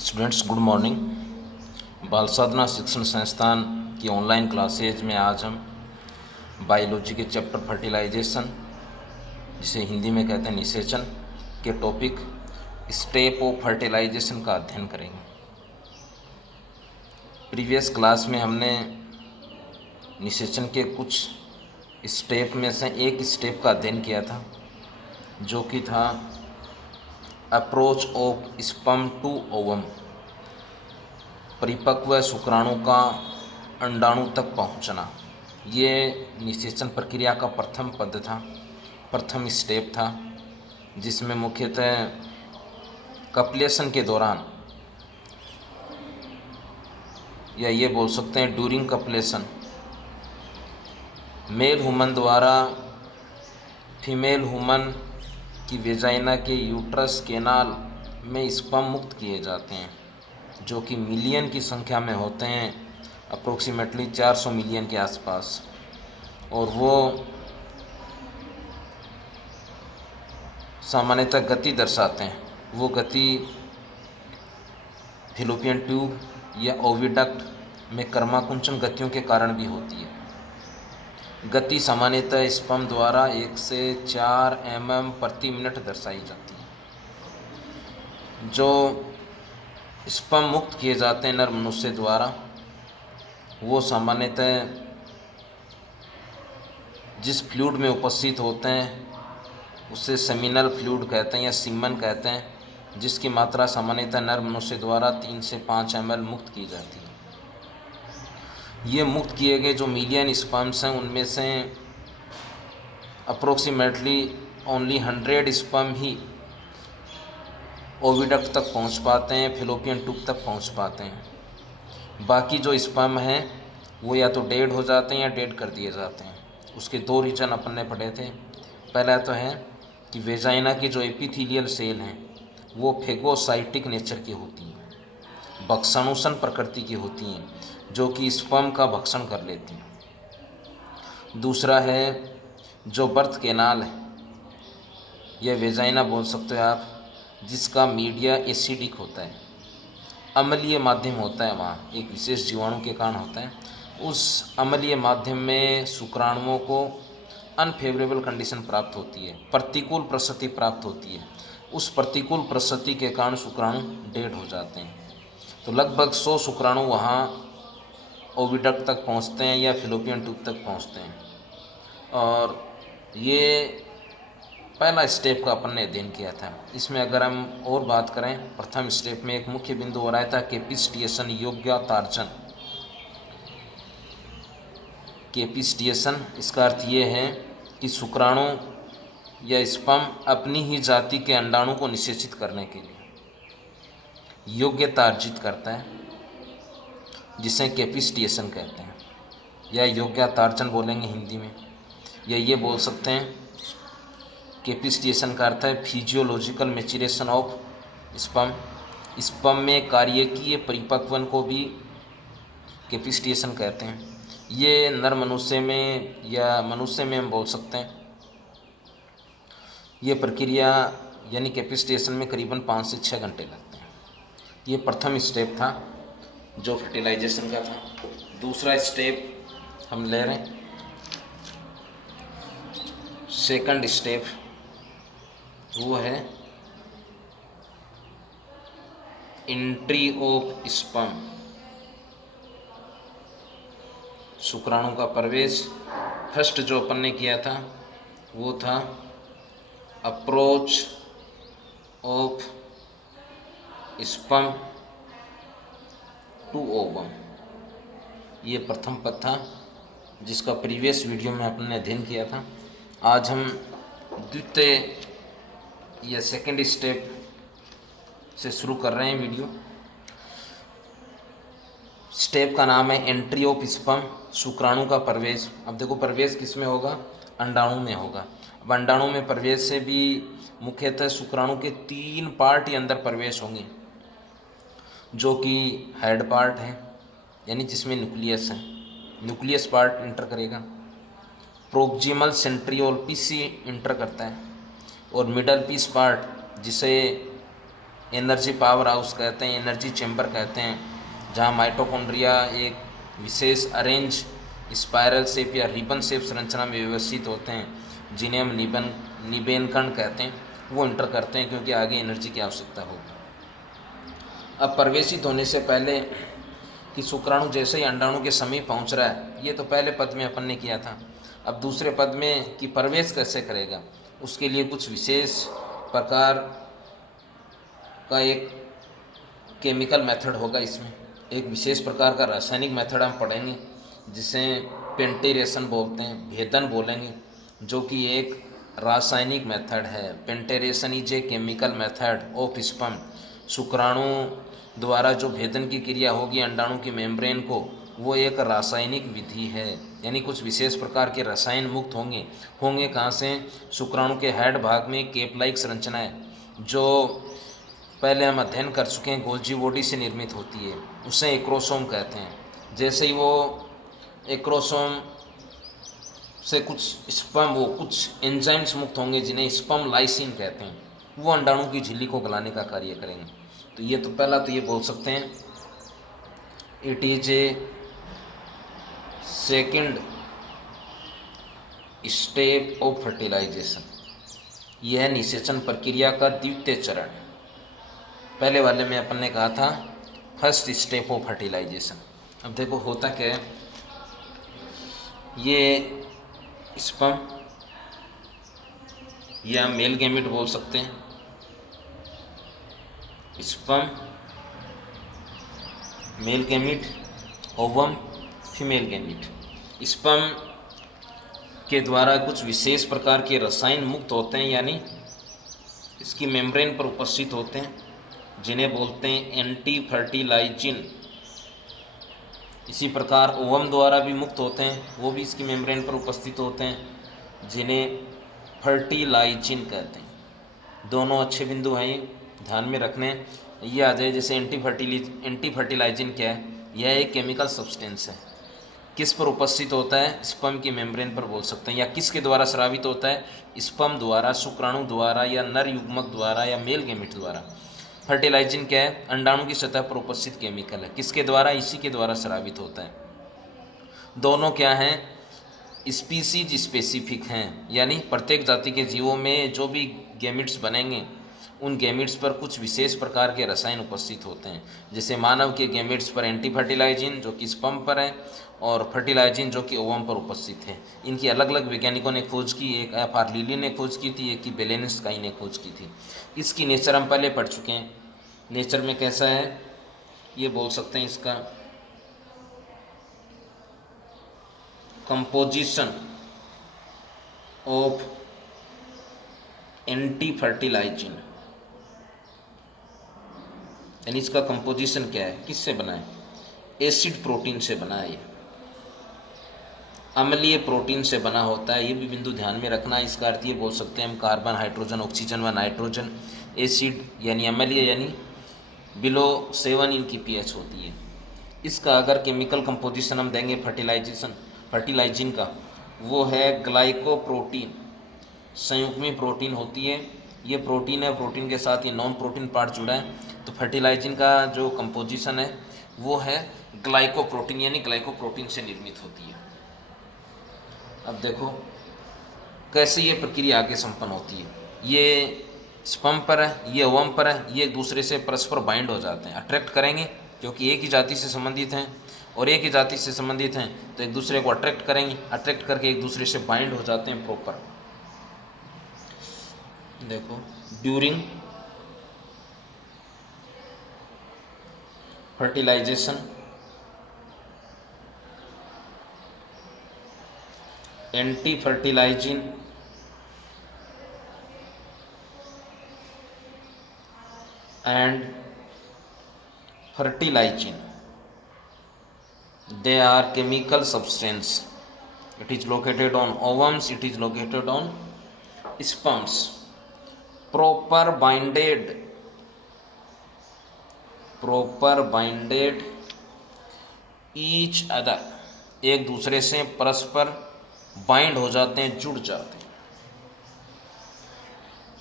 Students good morning. बाल साधना शिक्षण संस्थान की ऑनलाइन क्लासेज में आज हम बायोलॉजी के चैप्टर फर्टिलाइजेशन, जिसे हिंदी में कहते हैं निषेचन, के टॉपिक स्टेप ऑफ फर्टिलाइजेशन का अध्ययन करेंगे। प्रीवियस क्लास में हमने निषेचन के कुछ स्टेप में से एक स्टेप का अध्ययन किया था, जो कि था approach of sperm to ovum, परिपक्व शुक्राणु का अंडाणु तक पहुंचना। ये निषेचन प्रक्रिया का प्रथम पद था, प्रथम स्टेप था, जिसमें मुख्यतः कपलेशन के दौरान, या ये बोल सकते हैं ड्यूरिंग कपलेशन, मेल ह्यूमन द्वारा फीमेल ह्यूमन की वेजाइना के यूट्रस केनाल में स्पर्म मुक्त किए जाते हैं, जो कि मिलियन की संख्या में होते हैं, अप्रोक्सीमेटली 400 मिलियन के आसपास। और वो सामान्यतः गति दर्शाते हैं। वो गति फैलोपियन ट्यूब या ओविडक्ट में कर्माकुंचन गतियों के कारण भी होती है। गति सामान्यतः स्पर्म द्वारा 1 से 4 mm प्रति मिनट दर्शाई जाती है। जो स्पर्म मुक्त किए जाते हैं नर मनुष्य द्वारा, वो सामान्यतः जिस फ्लूइड में उपस्थित होते हैं उसे सेमिनल फ्लूइड कहते हैं या सीमन कहते हैं, जिसकी मात्रा सामान्यतः नर मनुष्य द्वारा 3 से 5 ml मुक्त की जाती है। ये मुक्त किए गए जो मिलियन स्पर्म्स हैं, उनमें से अप्रोक्सीमेटली ओनली 100 स्पर्म ही ओविडक्ट तक पहुंच पाते हैं, फैलोपियन ट्यूब तक पहुंच पाते हैं। बाकी जो स्पर्म हैं वो या तो डेड हो जाते हैं या डेड कर दिए जाते हैं। उसके 2 रीजन अपन ने पढ़े थे। पहला तो है कि वेजाइना की जो एपिथेलियल सेल हैं वो फेगोसाइटिक नेचर की होती हैं, भक्षणोषण प्रकृति की होती हैं, जो कि स्पर्म का भक्षण कर लेती हैं। दूसरा है जो बर्थ केनाल है या वेजाइना बोल सकते हो आप, जिसका मीडिया एसिडिक होता है, अम्लीय माध्यम होता है, वहाँ एक विशेष जीवाणु के कारण होता है। उस अम्लीय माध्यम में शुक्राणुओं को अनफेवरेबल कंडीशन प्राप्त होती है, प्रतिकूल परिस्थिति प्राप्त होती है। उस प्रतिकूल परिस्थिति के कारण शुक्राणु डेड हो जाते हैं। तो लगभग 100 शुक्राणु वहाँ ओविडक्ट तक पहुँचते हैं या फैलोपियन ट्यूब तक पहुँचते हैं। और ये पहला स्टेप का अपन ने अध्ययन किया था। इसमें अगर हम और बात करें, प्रथम स्टेप में एक मुख्य बिंदु हो रहा था कैपिस्टिएशन, योग्यतार्जन। कैपिस्टिएशन, इसका अर्थ ये है कि शुक्राणु या स्पर्म अपनी ही जाति के अंडाणु को निषेचित करने के लिए योग्यता अर्जित करता है, जिसे कैपिस्टिएशन कहते हैं, या योग्यतार्जन बोलेंगे हिंदी में, या ये बोल सकते हैं कैपिस्टिएशन का अर्थ है physiological maturation of sperm. Sperm में कार्यकीय परिपक्वन को भी कैपिस्टिएशन कहते हैं। ये नर मनुष्य में या मनुष्य में हम बोल सकते हैं। ये प्रक्रिया यानी कैपिस्टिएशन में करीबन 5 से 6 घंटे लगते हैं। ये प्रथम स्टेप था जो फर्टिलाइजेशन का था। दूसरा स्टेप हम ले रहे हैं, सेकंड स्टेप, वो है एंट्री ऑफ स्पर्म, शुक्राणु का प्रवेश। फर्स्ट जो अपन ने किया था वो था approach of sperm to ovum. ये प्रथम पद था जिसका प्रीवियस वीडियो में अपन ने अध्ययन किया था। आज हम द्वितीय या सेकंड स्टेप से शुरू कर रहे हैं वीडियो। स्टेप का नाम है एंट्री ऑफ स्पर्म, शुक्राणु का प्रवेश। अब देखो प्रवेश किस में होगा, अंडाणु में होगा। अब अंडाणु में प्रवेश से भी मुख्यतः शुक्राणु के 3 पार्ट ही अंदर प्रवेश होंगे, जो कि हेड पार्ट है यानी जिसमें न्यूक्लियस है, न्यूक्लियस पार्ट इंटर करेगा, प्रोक्सिमल सेंट्रियोल पीसी इंटर करता है, और मिडल पीस पार्ट जिसे एनर्जी पावर हाउस कहते हैं, एनर्जी चैम्बर कहते हैं, जहाँ माइटोकॉन्ड्रिया एक विशेष अरेंज स्पायरल शेप या रिबन शेप संरचना में व्यवस्थित होते हैं, जिन्हें हम निबेन कण कहते हैं, वो इंटर करते हैं क्योंकि आगे एनर्जी की आवश्यकता होगी। अब प्रवेशित होने से पहले कि शुक्राणु जैसे ही अंडाणु के समीप पहुंच रहा है, ये तो पहले पद में अपन ने किया था। अब दूसरे पद में कि प्रवेश कैसे करेगा, उसके लिए कुछ विशेष प्रकार का एक केमिकल मेथड होगा। इसमें एक विशेष प्रकार का रासायनिक मेथड हम पढ़ेंगे जिसे पेंटेरेशन बोलते हैं, भेदन बोलेंगे, जो कि एक रासायनिक मेथड है। Penetration is a chemical method of sperm. शुक्राणु द्वारा जो भेदन की क्रिया होगी अंडाणु की मेम्ब्रेन को, वो एक रासायनिक विधि है, यानी कुछ विशेष प्रकार के रसायन मुक्त होंगे कहाँ से? शुक्राणु के हेड भाग में केप लाइक संरचना है, जो पहले हम अध्ययन कर चुके हैं, गोल्जी बॉडी से निर्मित होती है, उसे एक्रोसोम कहते हैं। जैसे ही वो एक्रोसोम से कुछ कुछ एंजाइम्स मुक्त होंगे जिन्हें स्पर्म लाइसिन कहते हैं, वो अंडाणु की झिल्ली को गलाने का कार्य करेंगे। तो ये तो पहला तो ये बोल सकते हैं, it is a second step of fertilisation. यह निषेचन प्रक्रिया का द्वितीय चरण है। पहले वाले में अपन ने कहा था फर्स्ट स्टेप ऑफ फर्टिलाइजेशन। अब देखो होता क्या है, ये स्पर्म या मेल गैमेट बोल सकते हैं, sperm male gamete, ovum female gamete. Sperm के द्वारा कुछ विशेष प्रकार के रसायन मुक्त होते हैं, यानी इसकी मेम्ब्रेन पर उपस्थित होते हैं, जिन्हें बोलते हैं एंटी फर्टिलाइजिन। इसी प्रकार ओवम द्वारा भी मुक्त होते हैं, वो भी इसकी मेम्ब्रेन पर उपस्थित होते हैं, जिन्हें फर्टिलाइजिन कहते हैं। दोनों अच्छे बिंदु हैं, ध्यान में रखने। ये आ जाए जैसे एंटी फर्टिलाइजिन क्या है? यह एक केमिकल सब्सटेंस है, किस पर उपस्थित होता है? स्पर्म की मेम्ब्रेन पर बोल सकते हैं। या किसके द्वारा स्रावित होता है? स्पर्म द्वारा, शुक्राणु द्वारा, या नर युग्मक द्वारा, या मेल गैमेट द्वारा। फर्टिलाइजिन क्या है? अंडाणु की सतह पर उपस्थित केमिकल है, किसके द्वारा? इसी के द्वारा स्रावित होता है। दोनों क्या हैं? स्पीसीज स्पेसिफिक हैं, यानी प्रत्येक जाति के जीवों में जो भी गैमेट्स बनेंगे, उन गैमेट्स पर कुछ विशेष प्रकार के रसायन उपस्थित होते हैं। जैसे मानव के गैमेट्स पर एंटी फर्टिलाइजिन जो कि स्पर्म पर है, और फर्टिलाइजिन जो कि ओवम पर उपस्थित है। इनकी अलग अलग वैज्ञानिकों ने खोज की, एक F.R. लिली ने खोज की थी, एक की बेलेनिस्काई ने खोज की थी। इसकी नेचर हम पहले पढ़ चुके हैं। नेचर में कैसा है ये बोल सकते हैं, इसका कंपोजिशन ऑफ एंटी फर्टिलाइजिन, यानी इसका कंपोजिशन क्या है, किससे बना है? एसिड प्रोटीन से बना है। ये अम्लीय प्रोटीन से बना होता है, ये भी बिंदु ध्यान में रखना। इसका अर्थ ये बोल सकते हैं हम, कार्बन, हाइड्रोजन, ऑक्सीजन व नाइट्रोजन। एसिड यानी अम्लीय, यानी बिलो 7 इनकी pH होती है। इसका अगर केमिकल कंपोजिशन हम देंगे फर्टिलाइजिन का, वो है ग्लाइकोप्रोटीन, संयुग्मी प्रोटीन होती है। ये प्रोटीन है, प्रोटीन के साथ ये नॉन प्रोटीन पार्ट जुड़ा है। तो फर्टिलाइजिन का जो कंपोजिशन है वो है ग्लाइकोप्रोटीन, यानी ग्लाइकोप्रोटीन से निर्मित होती है। अब देखो कैसे ये प्रक्रिया आगे संपन्न होती है। ये स्पर्म पर है, ये ओवम पर है, ये एक दूसरे से परस्पर बाइंड हो जाते हैं, अट्रैक्ट करेंगे, क्योंकि एक ही जाति से संबंधित हैं और एक ही जाति से संबंधित हैं, तो एक दूसरे को अट्रैक्ट करेंगे, अट्रैक्ट करके एक दूसरे से बाइंड हो जाते हैं प्रॉपर। देखो during fertilisation anti fertilizin and fertilizin, they are chemical substance. It is located on ovums, it is located on sperms. Proper binded each other, एक दूसरे से परस्पर बाइंड हो जाते हैं, जुड़ जाते हैं।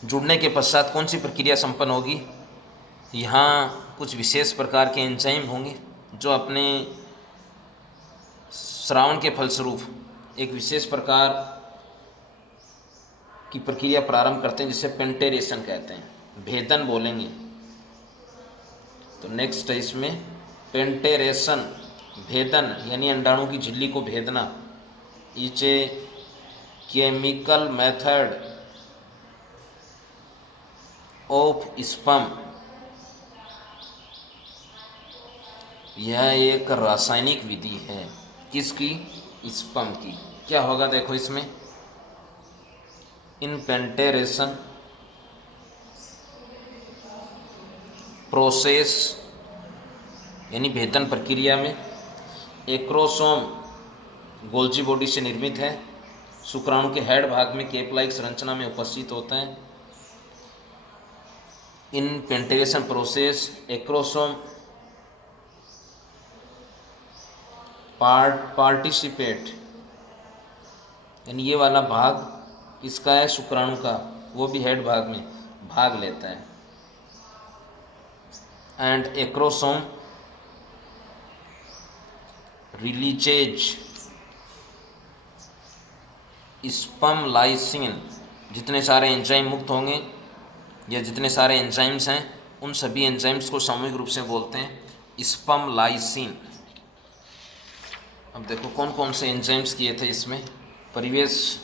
जुड़ने के पश्चात कौन सी प्रक्रिया संपन्न होगी? यहाँ कुछ विशेष प्रकार के एंजाइम होंगे जो अपने श्रावण के फलस्वरूप एक विशेष प्रकार की प्रक्रिया प्रारंभ करते हैं जिसे पेंटेरेशन कहते हैं, भेदन बोलेंगे। तो नेक्स्ट है इसमें पेंटेरेशन, भेदन यानी अंडाणु की झिल्ली को भेदना। Is a chemical method of sperm, यह एक रासायनिक विधि है। किसकी? स्पर्म की। क्या होगा देखो इसमें, इन पेंटेरेशन प्रोसेस यानी भेदन प्रक्रिया में एक्रोसोम गोल्जी बॉडी से निर्मित है, शुक्राणु के हेड भाग में केप लाइक संरचना में उपस्थित होता है। इन पेंटेरेशन प्रोसेस एक्रोसोम पार्टिसिपेट, यानी ये वाला भाग किसका है? शुक्राणु का, वो भी हेड भाग में भाग लेता है। And acrosome releases sperm lysine, जितने सारे एंजाइम मुक्त होंगे या जितने सारे एंजाइम्स हैं उन सभी एंजाइम्स को सामूहिक रूप से बोलते हैं स्पर्म लाइसिन। अब देखो कौन कौन से एंजाइम्स किए थे इसमें, प्रीवियस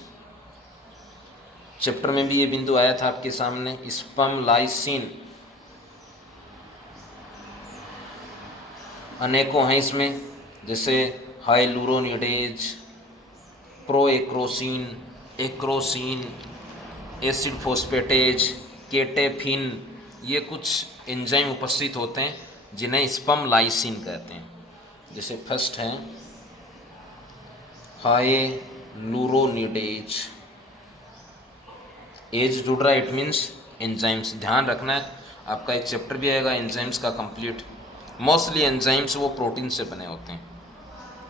चैप्टर में भी ये बिंदु आया था आपके सामने। स्पर्म लाइसिन अनेकों हैं इसमें, जैसे हाइलुरोनिडेज, प्रोएक्रोसिन, एक्रोसिन, एसिड फोस्फेटेज, केटेफिन, ये कुछ एंजाइम उपस्थित होते हैं जिन्हें स्पर्म लाइसिन कहते हैं। जैसे फर्स्ट है हाइलुरोनिडेज, एज जुड़ रहा है, इट मीन्स एंजाइम्स। ध्यान रखना है, आपका एक चैप्टर भी आएगा एंजाइम्स का कंप्लीट। मोस्टली एंजाइम्स वो प्रोटीन से बने होते हैं,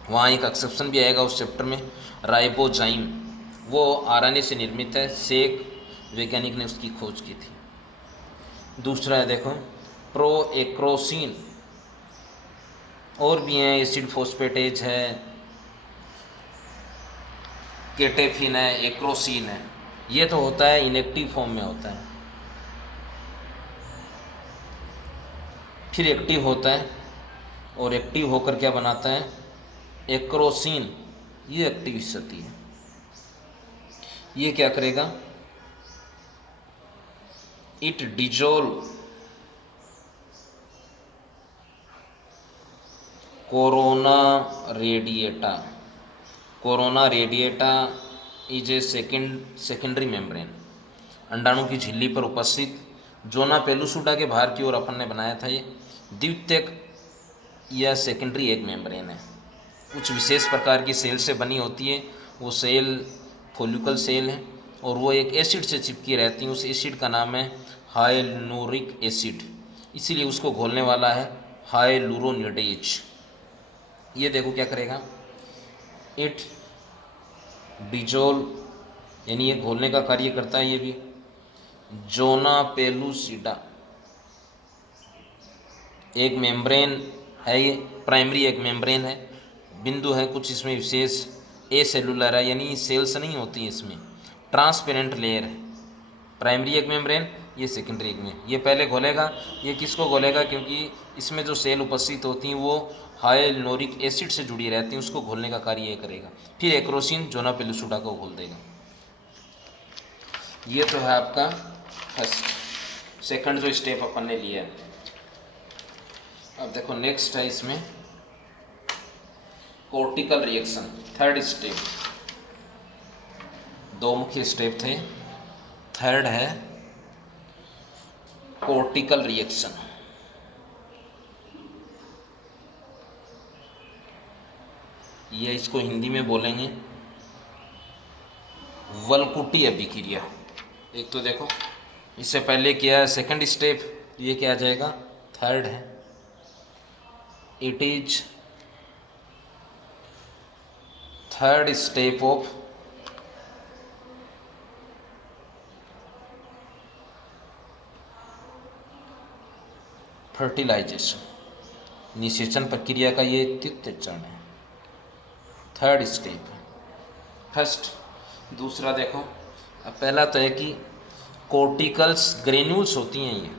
वहाँ एक एक्सेप्शन भी आएगा उस चैप्टर में, राइबोजाइम, वो आरएनए से निर्मित है, सेक वैज्ञानिक ने उसकी खोज की थी। दूसरा है देखो प्रोएक्रोसिन, और भी हैं, एसिड फोस्फेटेज है, केटेफिन है, एक्रोसिन है। ये तो होता है इनएक्टिव फॉर्म में होता है, फिर एक्टिव होता है, और एक्टिव होकर क्या बनाता है? एक्रोसिन, ये एक्टिव स्थिति है। ये क्या करेगा? It dissolve corona radiata. Corona radiata is a secondary membrane, अंडाणु की झिल्ली पर उपस्थित जोना पेलुसुडा के बाहर की ओर अपन ने बनाया था। ये द्वितीयक या सेकेंडरी एक मेम्ब्रेन है, कुछ विशेष प्रकार की सेल से बनी होती है। वो सेल फोलिकल सेल है और वो एक एसिड से चिपकी रहती है। उस एसिड का नाम है हाइलुरोनिक एसिड, इसीलिए उसको घोलने वाला है हाइलुरोनिडेज। ये देखो क्या करेगा, इट डिजोल्व, यानी ये घोलने का कार्य करता है। ये भी जोना पेलुसिडा एक मेम्ब्रेन है, ये प्राइमरी एक मेम्ब्रेन है, बिंदु है कुछ इसमें विशेष, ए सेलुलर है, यानी सेल्स नहीं होती है इसमें, ट्रांसपेरेंट लेयर है। प्राइमरी एक मेम्ब्रेन, ये सेकेंडरी एक में। ये पहले घोलेगा, ये किसको घोलेगा? क्योंकि इसमें जो सेल उपस्थित होती हैं वो हाइलुरोनिक एसिड से जुड़ी रहती हैं, उसको घोलने का कार्य ये करेगा। फिर एक्रोसिन जोना पेलुसुडा को घोल देगा। ये तो है आपका फर्स्ट। सेकंड जो स्टेप अपन ने लिया है, अब देखो नेक्स्ट है इसमें कोर्टिकल रिएक्शन, थर्ड स्टेप। दो मुख्य स्टेप थे, थर्ड है कोर्टिकल रिएक्शन। ये इसको हिंदी में बोलेंगे वलकुटी अभिक्रिया। एक तो देखो इससे पहले किया है सेकंड स्टेप, ये क्या आ जाएगा? थर्ड है। It is third step of fertilisation, निषेचन प्रक्रिया का ये तृतीय चरण है, थर्ड स्टेप है। फर्स्ट, दूसरा देखो, अब पहला तो है कि कोर्टिकल्स ग्रेन्यूल्स होती हैं, ये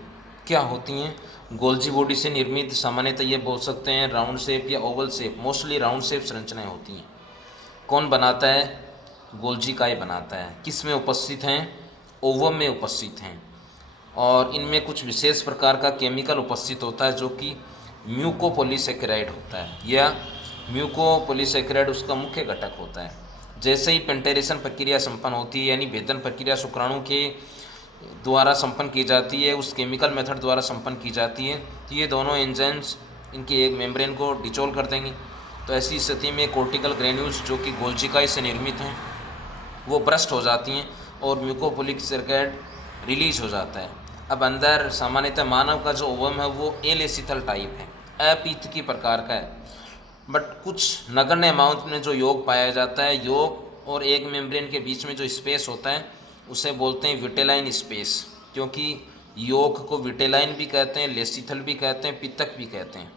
क्या होती हैं? गोल्जी बॉडी से निर्मित, सामान्यतः ये बोल सकते हैं राउंड शेप या Oval shape, mostly round shape संरचनाएं होती हैं। कौन बनाता है? गोल्जी काय बनाता है। किस में उपस्थित हैं? ओवम में उपस्थित हैं। और इनमें कुछ विशेष प्रकार का केमिकल उपस्थित होता है जो कि म्यूकोपॉलीसेकेराइड होता है, या म्यूकोपॉलीसेकेराइड उसका मुख्य घटक होता है। जैसे ही पेंटेरेशन प्रक्रिया संपन्न होती है, यानी भेदन प्रक्रिया शुक्राणु के द्वारा संपन्न की जाती है, उस केमिकल मेथड द्वारा संपन्न की जाती है, तो ये दोनों एंजाइम्स इनके एक मेम्ब्रेन को डिसॉल्व कर देंगे। तो ऐसी स्थिति में कोर्टिकल ग्रेन्यूल्स जो कि गोल्जिकाई से निर्मित हैं वो ब्रस्ट हो जाती हैं और म्यूकोपॉलीसेकेराइड रिलीज हो जाता है। अब अंदर सामान्यतः मानव का जो ओवम है वो एलेसिथल टाइप है, अपीतकी प्रकार का है, बट कुछ नगण्य अमाउंट में जो योग पाया जाता है, योग और एक मेम्ब्रेन के बीच में जो स्पेस होता है उसे बोलते हैं विटेलाइन स्पेस, क्योंकि योग को विटेलाइन भी कहते हैं, लेसिथल भी कहते हैं, पित्तक भी कहते हैं।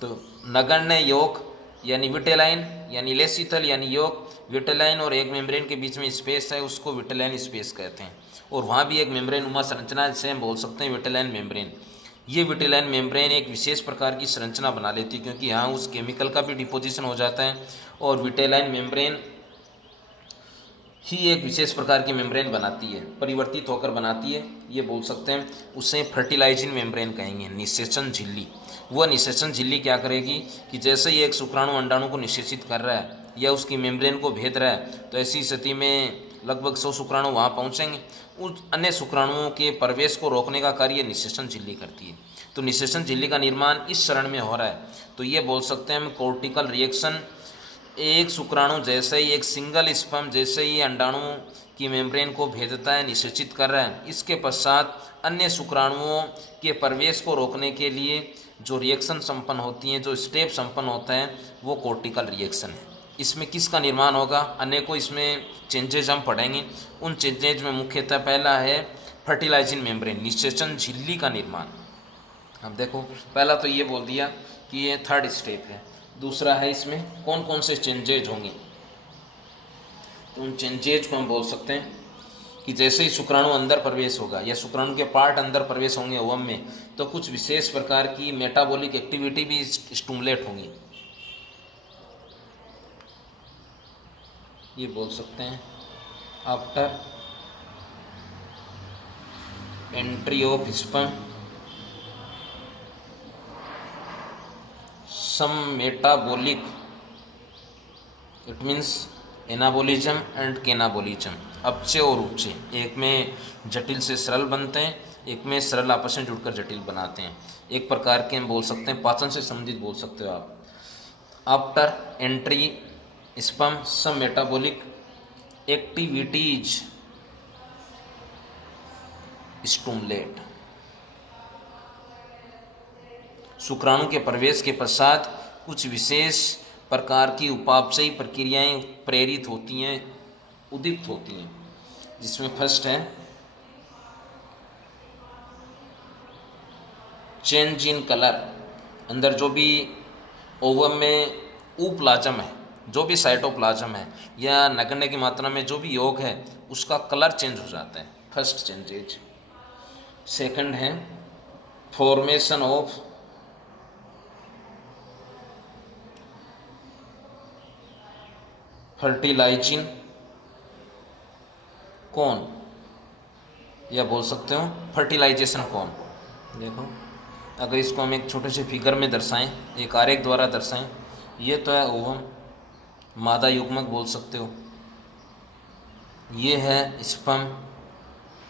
तो नगण्य योग यानी विटेलाइन, यानी लेसिथल यानी योग, विटेलाइन और एक मेम्ब्रेन के बीच में स्पेस है उसको विटेलाइन स्पेस कहते हैं। और वहाँ भी एक मेम्ब्रेन नुमा संरचना है जिसे हम बोल सकते हैं विटेलाइन मेम्ब्रेन। ये विटेलाइन मेम्ब्रेन एक विशेष प्रकार की संरचना बना लेती है, क्योंकि यहाँ उस केमिकल का भी डिपोजिशन हो जाता है और विटेलाइन मेम्ब्रेन ही एक विशेष प्रकार की मेम्ब्रेन बनाती है, परिवर्तित होकर बनाती है, ये बोल सकते हैं। उसे फर्टिलाइजिंग मेम्ब्रेन कहेंगे, निषेचन झिल्ली। वह निषेचन झिल्ली क्या करेगी कि जैसे ही एक शुक्राणु अंडाणु को निषेचित कर रहा है या उसकी मेम्ब्रेन को भेद रहा है, तो ऐसी स्थिति में लगभग 100 शुक्राणु वहाँ पहुँचेंगे। उस अन्य शुक्राणुओं के प्रवेश को रोकने का कार्य निषेचन झिल्ली करती है। तो निषेचन झिल्ली का निर्माण इस चरण में हो रहा है, तो ये बोल सकते हैं हम कोर्टिकल रिएक्शन। एक शुक्राणु जैसे ही, एक सिंगल स्पर्म जैसे ही अंडाणु की मेम्ब्रेन को भेदता है, निषेचित कर रहा है, इसके पश्चात अन्य शुक्राणुओं के प्रवेश को रोकने के लिए जो रिएक्शन संपन्न होती हैं, जो स्टेप संपन्न होता है, वो कोर्टिकल रिएक्शन है। इसमें किसका निर्माण होगा? अनेकों इसमें चेंजेज हम पढ़ेंगे। उन चेंजेज में मुख्यतः पहला है फर्टिलाइजिंग मेम्ब्रेन, निषेचन झिल्ली का निर्माण। अब देखो, पहला तो ये बोल दिया कि ये थर्ड स्टेप है। दूसरा है इसमें कौन कौन से चेंजेज होंगे, तो उन चेंजेज को हम बोल सकते हैं कि जैसे ही शुक्राणु अंदर प्रवेश होगा या शुक्राणु के पार्ट अंदर प्रवेश होंगे ओवम में, तो कुछ विशेष प्रकार की मेटाबॉलिक एक्टिविटी भी स्टिमुलेट होंगी, ये बोल सकते हैं। After entry of sperm some metabolic, it means anabolism and catabolism, अपचय और उपचय, एक में जटिल से सरल बनते हैं, एक में सरल आपस में जुड़कर जटिल बनाते हैं। एक प्रकार के हम बोल सकते हैं पाचन से संबंधित बोल सकते हो आप। After entry sperm some metabolic activities stimulate, शुक्राणु के प्रवेश के पश्चात कुछ विशेष प्रकार की उपापचयी प्रक्रियाएं प्रेरित होती हैं, उद्दीप्त होती हैं, जिसमें फर्स्ट है चेंज इन कलर। अंदर जो भी ओवम में ऊप्लाज्म है, जो भी साइटोप्लाज्म है या नगण्य की मात्रा में जो भी योग है, उसका कलर चेंज हो जाता है, फर्स्ट चेंजेज। सेकंड है फॉर्मेशन ऑफ फर्टिलाइजिंग कौन, या बोल सकते हो फर्टिलाइजेशन कौन। देखो, अगर इसको हम एक छोटे से फिगर में दर्शाएं, एक आरेख द्वारा दर्शाएं, ये तो है ओवम, मादा युग्मक बोल सकते हो, ये है स्पर्म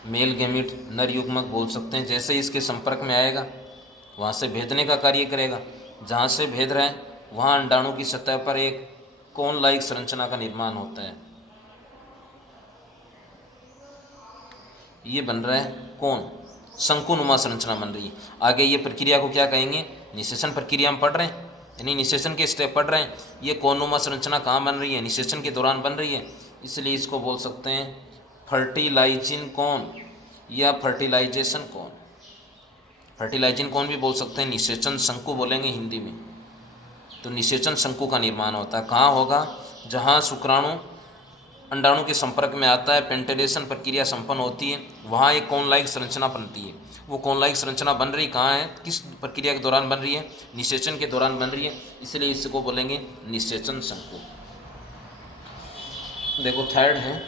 मेल गैमीट नर युग्मक बोल सकते हैं। जैसे ही इसके संपर्क में आएगा वहाँ से भेदने का कार्य करेगा, जहाँ से भेद रहे हैं वहाँ अंडाणु की सतह पर एक कोन लाइक संरचना का निर्माण होता है, ये बन रहा है कोन, शंकुनुमा संरचना बन रही है। आगे ये प्रक्रिया को क्या कहेंगे? निषेचन प्रक्रिया हम पढ़ रहे हैं, यानी निषेचन के स्टेप पढ़ रहे हैं। ये कोनुमा संरचना कहाँ बन रही है? निषेचन के दौरान बन रही है, इसलिए इसको बोल सकते हैं फर्टिलाइजिंग कौन या फर्टिलाइजेशन कौन। फर्टिलाइजिंग कौन भी बोल सकते हैं, निषेचन शंकु बोलेंगे हिंदी में। तो निषेचन शंकु का निर्माण होता है। कहाँ होगा, जहाँ शुक्राणु अंडाणु के संपर्क में आता है, पेंटेलेशन प्रक्रिया संपन्न होती है, वहाँ एक कोन लाइक संरचना बनती है। वो कोन लाइक संरचना बन रही कहाँ है, किस प्रक्रिया के दौरान बन रही है, निषेचन के दौरान बन रही है, इसलिए इसको बोलेंगे निषेचन शंकु। देखो थर्ड है,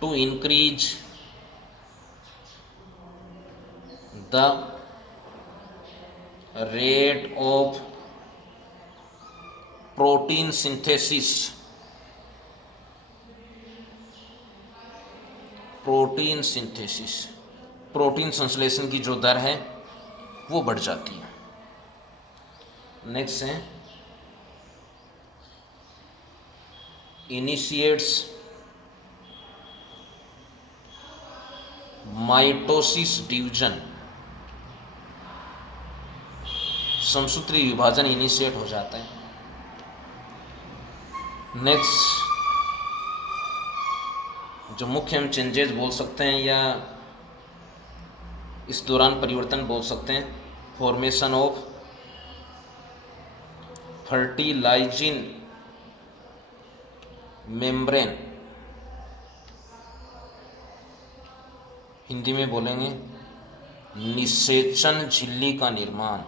to increase the rate of protein synthesis, protein synthesis, protein संश्लेषण की जो दर है वो बढ़ जाती है। नेक्स्ट है, इनिशिएट्स माइटोसिस डिवीजन, समसूत्री विभाजन इनिशिएट हो जाता है। नेक्स्ट जो मुख्य हम चेंजेस बोल सकते हैं या इस दौरान परिवर्तन बोल सकते हैं, formation of fertilising membrane, Hindi में बोलेंगे निषेचन झिल्ली का निर्माण,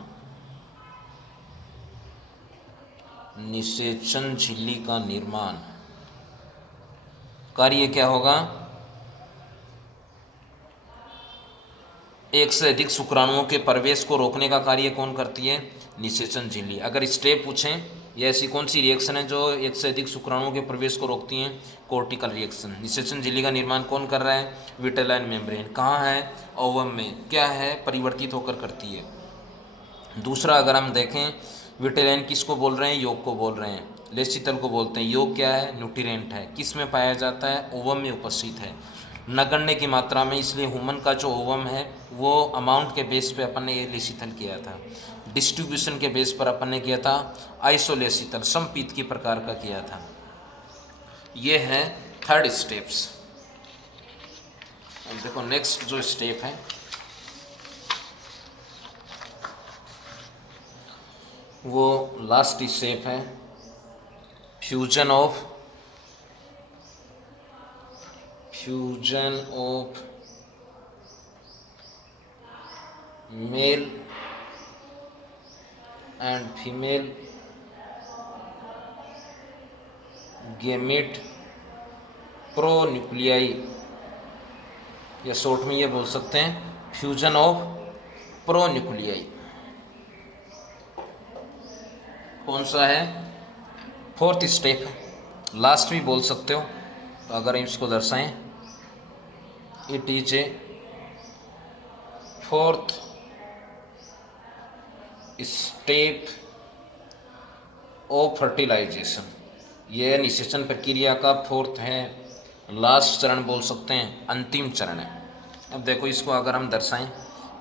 निषेचन झिल्ली का निर्माण। कार्य क्या होगा, एक से अधिक शुक्राणुओं के प्रवेश को रोकने का कार्य कौन करती है, निषेचन झिल्ली। अगर स्टेप पूछें या ऐसी कौन सी रिएक्शन है जो एक से अधिक शुक्राणुओं के प्रवेश को रोकती हैं, कोर्टिकल रिएक्शन। निषेचन झिल्ली का निर्माण कौन कर रहा है, विटेलाइन मेम्ब्रेन। कहाँ है, ओवम में। क्या है, परिवर्तित होकर करती है। दूसरा अगर हम देखें, विटेलाइन किसको बोल रहे हैं, योग को बोल रहे हैं, लेसिथल को बोलते हैं। योग क्या है, न्यूट्रिएंट है, किस में पाया जाता है, ओवम में उपस्थित है, नगण्य की मात्रा में। इसलिए ह्यूमन का जो ओवम है वो अमाउंट के बेस पे अपन ने ये लेसिथल किया था, डिस्ट्रीब्यूशन के बेस पर अपन ने किया था आइसोलेसिथल, समपीत की प्रकार का किया था। ये है थर्ड स्टेप्स। अब देखो नेक्स्ट जो स्टेप है वो लास्ट स्टेप है, fusion of male and female gamete pronuclei, या शॉर्ट में ये बोल सकते हैं फ्यूजन ऑफ प्रोन्यूक्लियाई। कौन सा है, फोर्थ स्टेप है, लास्ट भी बोल सकते हो। तो अगर हम इसको दर्शाएं, it is a fourth step of fertilisation. यह निषेचन प्रक्रिया का फोर्थ है, लास्ट चरण बोल सकते हैं, अंतिम चरण है। अब देखो इसको अगर हम दर्शाएं,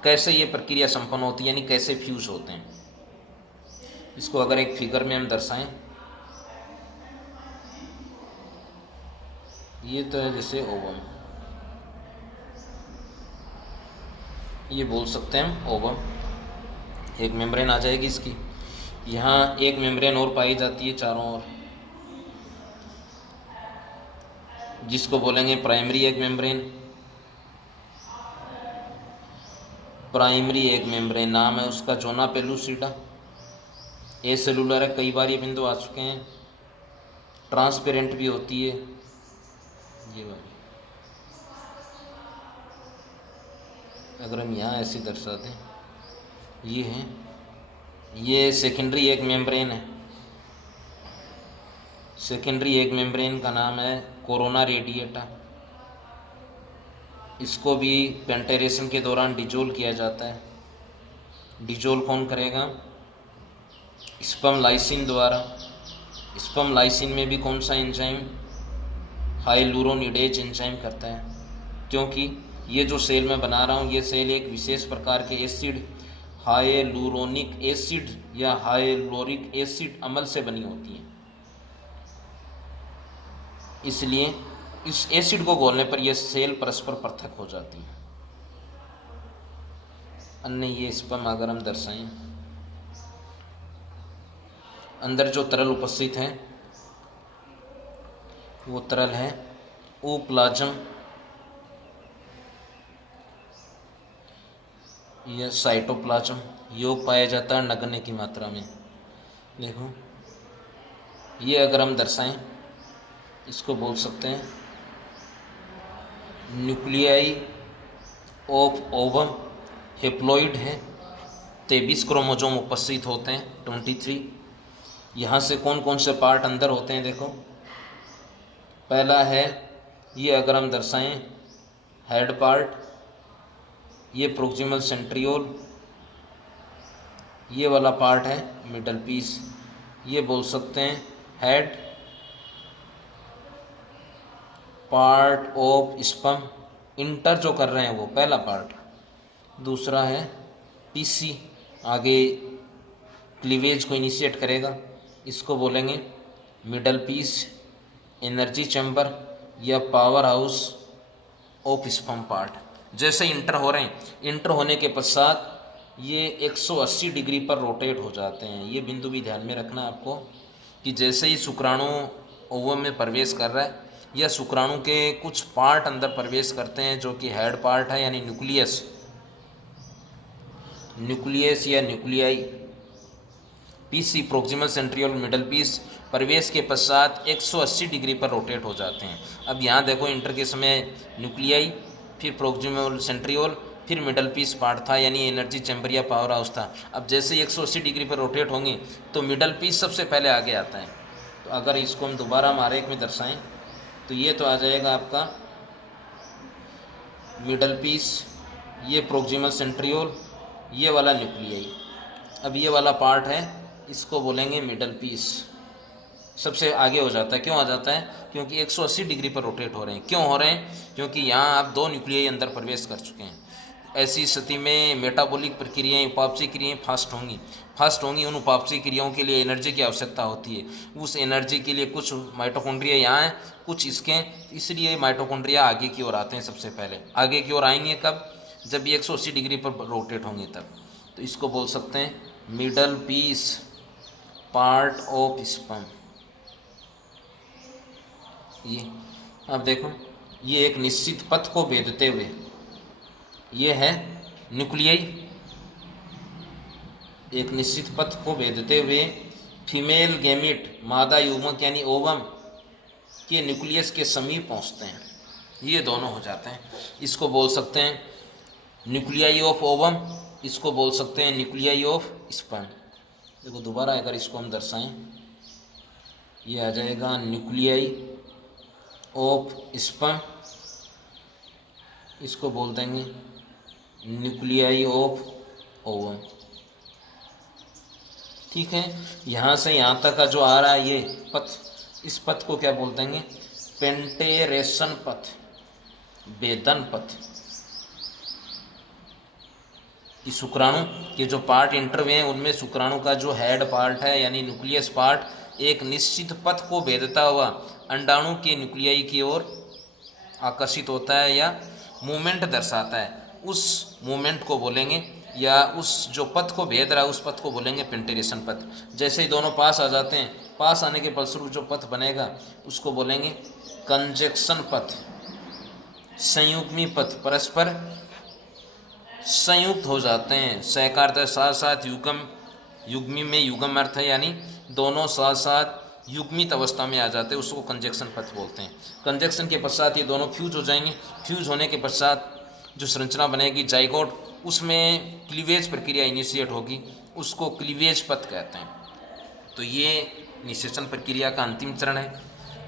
कैसे ये प्रक्रिया संपन्न होती है, यानी कैसे फ्यूज होते हैं। इसको अगर एक फिगर में हम दर्शाएं, ये तो है जैसे ओवम, ये बोल सकते हैं हम ओवम। एक मेम्ब्रेन आ जाएगी इसकी, यहाँ एक मेम्ब्रेन और पाई जाती है चारों ओर, जिसको बोलेंगे primary egg membrane. Primary egg membrane नाम है उसका जोना पेलुसिडा। ए सेलुलर है, कई बार ये बिंदु आ चुके हैं। ट्रांसपेरेंट भी होती है ये वाली। अगर हम यहाँ ऐसे दर्शा दें, ये है, ये सेकेंडरी एग मेम्ब्रेन है। सेकेंडरी एग मेम्ब्रेन का नाम है कोरोना रेडिएटा। इसको भी पेंटेरेशन के दौरान डिजोल किया जाता है। डिजोल कौन करेगा, स्पर्म लाइसिन द्वारा। स्पर्म लाइसिन में भी कौन सा एंजाइम, हाइलुरोनिडेज एंजाइम करता है। क्योंकि ये जो सेल मैं बना रहा हूँ, ये सेल एक विशेष प्रकार के एसिड, हाइलुरोनिक एसिड या हाइलोरिक एसिड अम्ल से बनी होती है। इसलिए इस एसिड को घोलने पर यह सेल परस्पर पृथक हो जाती है। अन्य ये स्पर्म अगर हम दर्शाएं, अंदर जो तरल उपस्थित है वो तरल है ओप्लाज्म या साइटोप्लाज्म। योग पाया जाता है नगण्य की मात्रा में। देखो ये अगर हम दर्शाएं, इसको बोल सकते हैं न्यूक्लियाई ऑफ ओवम। हेप्लॉइड है, 23 क्रोमोजोम उपस्थित होते हैं, 23। यहाँ से कौन कौन से पार्ट अंदर होते हैं देखो। पहला है ये अगर हम दर्शाएं हेड पार्ट, ये प्रोक्सिमल सेंट्रियोल, ये वाला पार्ट है मिडल पीस। ये बोल सकते हैं head part of sperm. Inter जो कर रहे हैं वो पहला पार्ट। दूसरा है पीसी, आगे क्लीवेज को इनिशिएट करेगा, इसको बोलेंगे मिडल पीस, एनर्जी चैम्बर या power house of sperm part. जैसे इंटर हो रहे हैं, इंटर होने के पश्चात ये 180 डिग्री पर रोटेट हो जाते हैं। ये बिंदु भी ध्यान में रखना आपको कि जैसे ही शुक्राणु ओवम में प्रवेश कर रहा है या शुक्राणु के कुछ पार्ट अंदर प्रवेश करते हैं जो कि हेड पार्ट है यानी न्यूक्लियस या nuclei, PC proximal centriole middle piece, प्रवेश के पश्चात 180 डिग्री पर रोटेट हो जाते हैं। अब यहाँ देखो इंटर के समय न्यूक्लियाई, फिर प्रोक्सिमल सेंट्रियोल, फिर मिडल पीस पार्ट था यानी एनर्जी चैम्बर या पावर हाउस था। अब जैसे 180 डिग्री पर रोटेट होंगे तो मिडल पीस सबसे पहले आगे आता है। तो अगर इसको हम दोबारा हम आरेख में दर्शाएं तो ये तो आ जाएगा आपका मिडल पीस, ये प्रोक्सिमल सेंट्रियोल, ये वाला न्यूक्लियाई। अब ये वाला पार्ट है, इसको बोलेंगे मिडल पीस, सबसे आगे हो जाता है। क्यों आ जाता है? क्योंकि 180 डिग्री पर रोटेट हो रहे हैं। क्यों हो रहे हैं? क्योंकि यहाँ आप 2 न्यूक्लियाई अंदर प्रवेश कर चुके हैं। ऐसी स्थिति में मेटाबॉलिक प्रक्रियाएं, उपापचयी क्रियाएं फास्ट होंगी। उन उपापचयी क्रियाओं के लिए एनर्जी की आवश्यकता होती है। उस एनर्जी के लिए कुछ माइटोकॉन्ड्रिया यहाँ हैं, कुछ इसके, इसलिए माइटोकॉन्ड्रिया आगे की ओर आते हैं। सबसे पहले आगे की ओर आएंगे कब? जब ये 180 डिग्री पर रोटेट होंगे तब। तो इसको बोल सकते हैं middle piece part of sperm. ये अब देखो, ये एक निश्चित पथ को भेदते हुए, ये है न्यूक्लियाई, एक निश्चित पथ को भेदते हुए फीमेल गैमेट, मादा युग्मक यानी ओवम के न्यूक्लियस के समीप पहुंचते हैं। ये दोनों हो जाते हैं। इसको बोल सकते हैं न्यूक्लियाई ऑफ ओवम, इसको बोल सकते हैं न्यूक्लियाई ऑफ स्पर्म। देखो दोबारा अगर इसको हम दर्शाएं, ये आ जाएगा न्यूक्लियाई ऑफ स्पर्म, इसको बोल देंगे न्यूक्लियाई ऑफ ओवम। ठीक है, यहाँ से यहाँ तक का जो आ रहा है ये पथ, इस पथ को क्या बोल देंगे? पेंटेरेशन पथ, भेदन पथ। इस शुक्राणु के जो पार्ट इंटर हुए हैं उनमें शुक्राणु का जो हेड पार्ट है यानी न्यूक्लियस पार्ट एक निश्चित पथ को भेदता हुआ अंडाणु के न्यूक्लियाई की ओर आकर्षित होता है या मूवमेंट दर्शाता है। उस मूवमेंट को बोलेंगे, या उस जो पथ को भेद रहा है उस पथ को बोलेंगे पेंटेरेशन पथ। जैसे ही दोनों पास आ जाते हैं, पास आने के फलस्वरूप जो पथ बनेगा उसको बोलेंगे कंजक्शन पथ, संयुग्मी पथ। परस्पर संयुक्त हो जाते हैं, सहकार साथ साथ युग्म, युग्मी में युग्म अर्थ है यानी दोनों साथ साथ युग्मित अवस्था में आ जाते हैं, उसको कंजक्शन पथ बोलते हैं। कंजक्शन के पश्चात ये दोनों फ्यूज हो जाएंगे। फ्यूज होने के पश्चात जो संरचना बनेगी जाइगोट, उसमें क्लीवेज प्रक्रिया इनिशिएट होगी, उसको क्लीवेज पथ कहते हैं। तो ये निषेचन प्रक्रिया का अंतिम चरण है,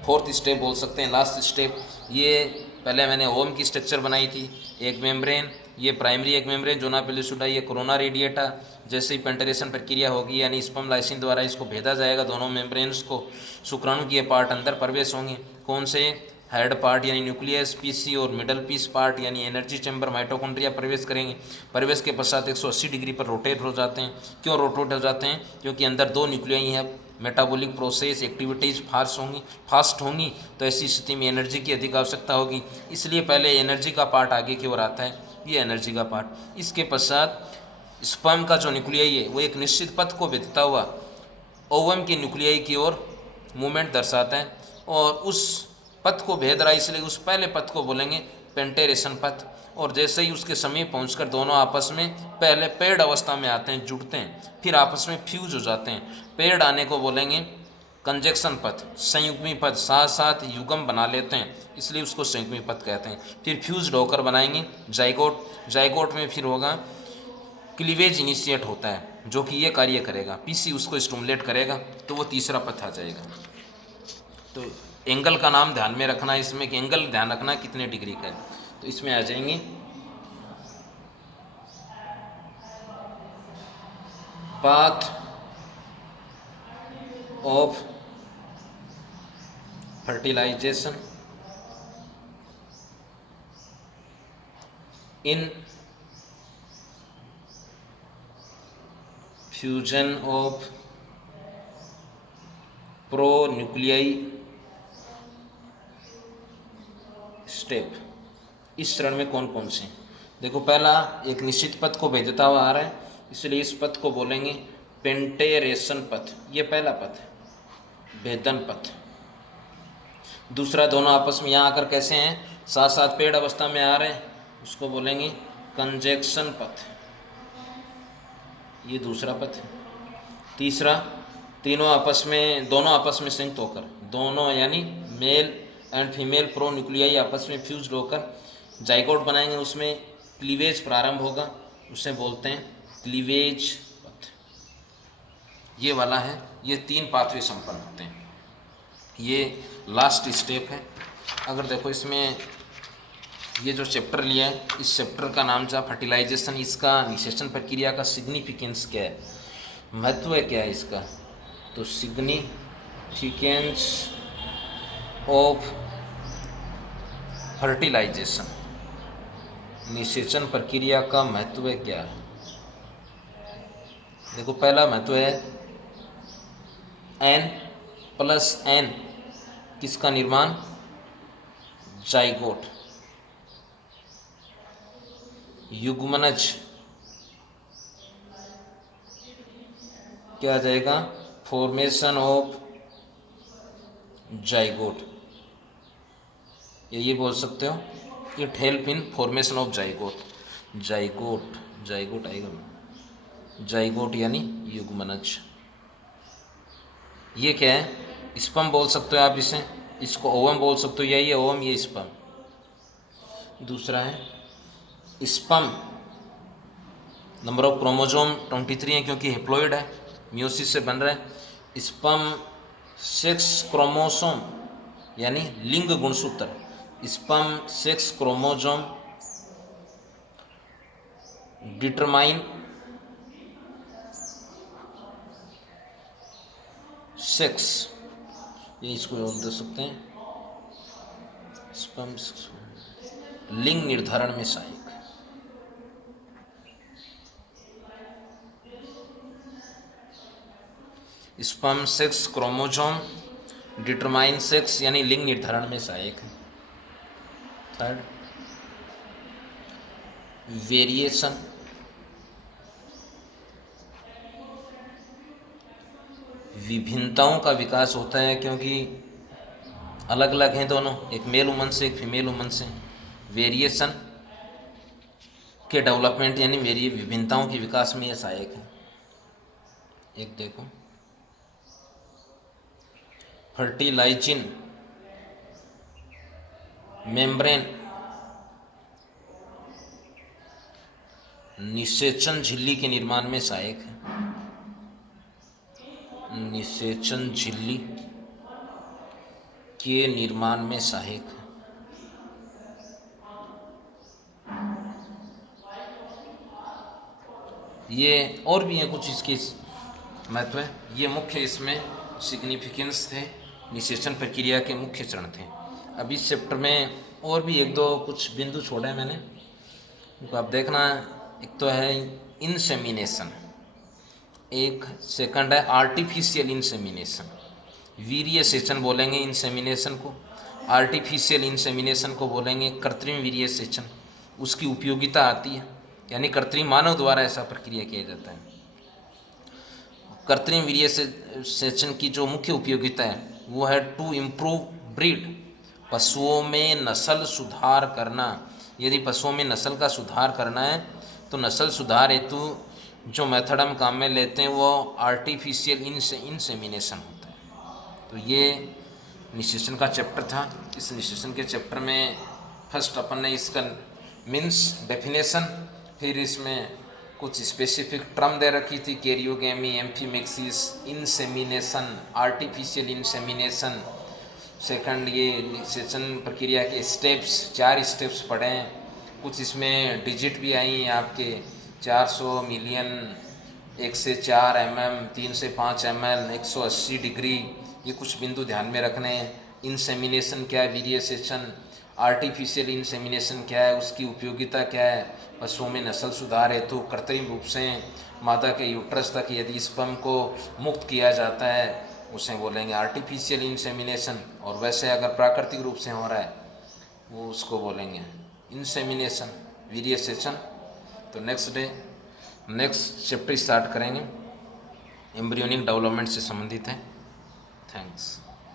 4th स्टेप बोल सकते हैं, लास्ट स्टेप। ये पहले मैंने ओवम की स्ट्रक्चर बनाई थी, एक मेम्ब्रेन, ये प्राइमरी एक मेम्ब्रेन जोना पेलिसुडा, ये कोरोना रेडिएटा। जैसे ही पेंटेरेशन प्रक्रिया होगी यानी स्पर्म लाइसिन द्वारा इसको भेदा जाएगा दोनों मेम्ब्रेन्स को, शुक्राणु के पार्ट अंदर प्रवेश होंगे। कौन से? हेड पार्ट यानी न्यूक्लियस, पीसी और मिडल पीस पार्ट यानी एनर्जी चैम्बर, माइटोकॉन्ड्रिया प्रवेश करेंगे। प्रवेश के पश्चात 180 डिग्री पर रोटेट हो जाते हैं। क्यों रोटेट हो जाते हैं? क्योंकि अंदर 2 न्यूक्लियाई हैं। मेटाबॉलिक प्रोसेस एक्टिविटीज़ फास्ट होंगी तो ऐसी स्थिति में एनर्जी की अधिक आवश्यकता होगी, इसलिए पहले एनर्जी का पार्ट आगे की ओर आता है, ये एनर्जी का पार्ट। इसके पश्चात स्पर्म का जो न्यूक्लियाई है वो एक निश्चित पथ को भेदता हुआ ओवम के न्यूक्लियाई की ओर मूवमेंट दर्शाता है, और उस पथ को भेद रहा है, इसलिए उस पहले पथ को बोलेंगे पेंटेरेशन पथ। और जैसे ही उसके समीप पहुंचकर दोनों आपस में पहले पेयर्ड अवस्था में आते हैं, जुड़ते हैं, फिर आपस में फ्यूज हो जाते हैं। पेयर्ड आने को बोलेंगे कंजक्शन पथ, संयुग्मी पथ, साथ साथ युगम बना लेते हैं, इसलिए उसको संयुग्मी पथ कहते हैं। फिर फ्यूज होकर बनाएंगे जाइगोट, जाइगोट में फिर होगा क्लीवेज इनिशिएट होता है, जो कि ये कार्य करेगा, पीसी उसको स्टिमुलेट करेगा, तो वो तीसरा पथ आ जाएगा। तो एंगल का नाम ध्यान में रखना इसमें, कि एंगल ध्यान रखना कितने डिग्री का है। तो इसमें आ जाएंगे path of fertilisation in fusion of pronuclei step. इस चरण में कौन कौन से, देखो पहला एक निश्चित पथ को भेदता हुआ आ रहा है, इसलिए इस पथ को बोलेंगे पेंटेरेशन पथ, ये पहला पथ है, भेदन पथ। दूसरा, दोनों आपस में यहाँ आकर कैसे हैं, साथ साथ पेड़ अवस्था में आ रहे हैं, उसको बोलेंगे कंजक्शन पथ, ये दूसरा पथ है। तीसरा, दोनों आपस में संयुक्त होकर, दोनों यानी male and female pro nuclei आपस में फ्यूज होकर जाइगोट बनाएंगे, उसमें क्लीवेज प्रारंभ होगा, उसे बोलते हैं क्लीवेज पथ। ये वाला है, ये 3 पाथवे संपन्न होते हैं, ये लास्ट स्टेप है। अगर देखो इसमें ये जो चैप्टर लिया है, इस चैप्टर का नाम था फर्टिलाइजेशन, इसका निषेचन प्रक्रिया का सिग्निफिकेंस क्या है, महत्व क्या है इसका, तो सिग्निफिकेंस ऑफ फर्टिलाइजेशन, निषेचन प्रक्रिया का महत्व क्या है। देखो पहला महत्व है N+N किसका निर्माण, जाइगोट, युग्मनज क्या आ जाएगा, फॉर्मेशन ऑफ जाइगोट, ये बोल सकते हो, it help in formation of zygote, zygote आएगा, जाइगोट यानी युग्मनज। ये क्या है, स्पर्म बोल सकते हो आप इसे, इसको ओवम बोल सकते हो, यही है ओवम, ये स्पर्म। दूसरा है स्पर्म, नंबर ऑफ क्रोमोसोम 23 है, क्योंकि हेप्लॉइड है, मियोसिस से बन रहा है। स्पर्म 6 क्रोमोसोम यानी लिंग गुणसूत्र, स्पर्म 6 क्रोमोसोम डिटरमाइन 6, ये इसको दे सकते हैं, स्पर्म लिंग निर्धारण में सहायक। स्पर्म 6 क्रोमोसोम डिटरमाइन 6 यानी लिंग निर्धारण में सहायक है। थर्ड, वेरिएशन, विभिन्नताओं का विकास होता है, क्योंकि अलग अलग हैं दोनों, एक मेल वुमन से एक फीमेल वुमन से। वेरिएशन के डेवलपमेंट यानी मेरी विभिन्नताओं के विकास में यह सहायक है। एक देखो फर्टिलाइजिंग मेम्ब्रेन निषेचन झिल्ली के निर्माण में सहायक है, निषेचन झिल्ली के निर्माण में सहायक है। ये और भी हैं कुछ इसके महत्व है, ये मुख्य इसमें सिग्निफिकेंस थे, निषेचन प्रक्रिया के मुख्य चरण थे। अब इस चैप्टर में और भी एक दो कुछ बिंदु छोड़े हैं मैंने, उनको आप देखना। एक तो है इंसेमिनेशन, एक सेकंड है आर्टिफिशियल इंसेमिनेशन, वीर्य सेचन बोलेंगे इंसेमिनेशन को, आर्टिफिशियल इंसेमिनेशन को बोलेंगे कृत्रिम वीर्य सेचन। उसकी उपयोगिता आती है, यानी कृत्रिम मानव द्वारा ऐसा प्रक्रिया किया जाता है। कृत्रिम वीर्य सेचन की जो मुख्य उपयोगिता है वो है टू इम्प्रूव ब्रीड, पशुओं में नस्ल सुधार करना। यदि पशुओं में नस्ल का सुधार करना है तो नस्ल सुधार हेतु जो मेथड हम काम में लेते हैं वो आर्टिफिशियल इंसेमिनेशन होता है। तो ये निषेचन का चैप्टर था। इस निषेचन के चैप्टर में फर्स्ट अपन ने इसका मीन्स डेफिनेशन, फिर इसमें कुछ स्पेसिफिक टर्म दे रखी थी, karyogamy, amphimixis, insemination, artificial insemination. Second ये निषेचन प्रक्रिया के स्टेप्स, 4 स्टेप्स पढ़े हैं। कुछ इसमें डिजिट भी आई हैं आपके 400 मिलियन, 1 से 4 mm, 3 से 5 ml, 180 डिग्री, ये कुछ बिंदु ध्यान में रखने हैं। इंसेमिनेशन क्या है, वीर्य सेचन, आर्टिफिशियल इंसेमिनेशन क्या है, उसकी उपयोगिता क्या है, पशुओं में नस्ल सुधार हेतु कृत्रिम रूप से मादा के यूट्रस तक यदि स्पर्म को मुक्त किया जाता है उसे बोलेंगे आर्टिफिशियल इंसेमिनेशन, और वैसे अगर प्राकृतिक रूप से हो रहा है वो उसको बोलेंगे इंसेमिनेशन, वीर्य सेचन। तो नेक्स्ट चैप्टर स्टार्ट करेंगे, एम्ब्रियोनिक डेवलपमेंट से संबंधित है। थैंक्स।